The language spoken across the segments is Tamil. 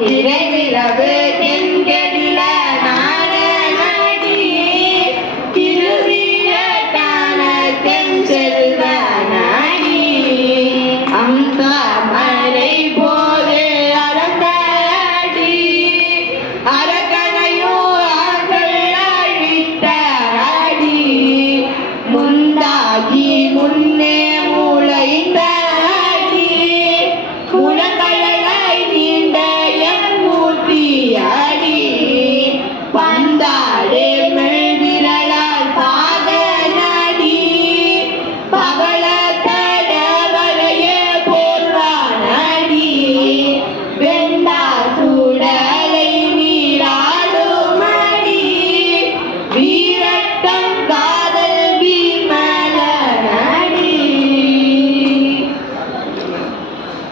திரைவிளவு தென்கெடில நாடனடி திருவிழத்தான தென்செல்வ நாடி அம்பாமரை போது அறந்தாடி அரகனையோ அகழாழிட்ட அடி முந்தாகி முன்னே முளைந்த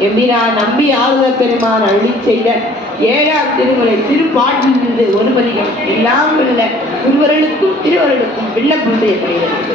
எம்பிரான் நம்பி ஆளுநர் பெருமான் அருளி செய்த 7ஆம் திருமுறை திருப்பாட்டில் இருந்து ஒரு பதிகம் எல்லாம் உள்ள குருவர்களுக்கும் திருவர்களுக்கும் விண்ணப்பம் செய்யப்படுகிறது.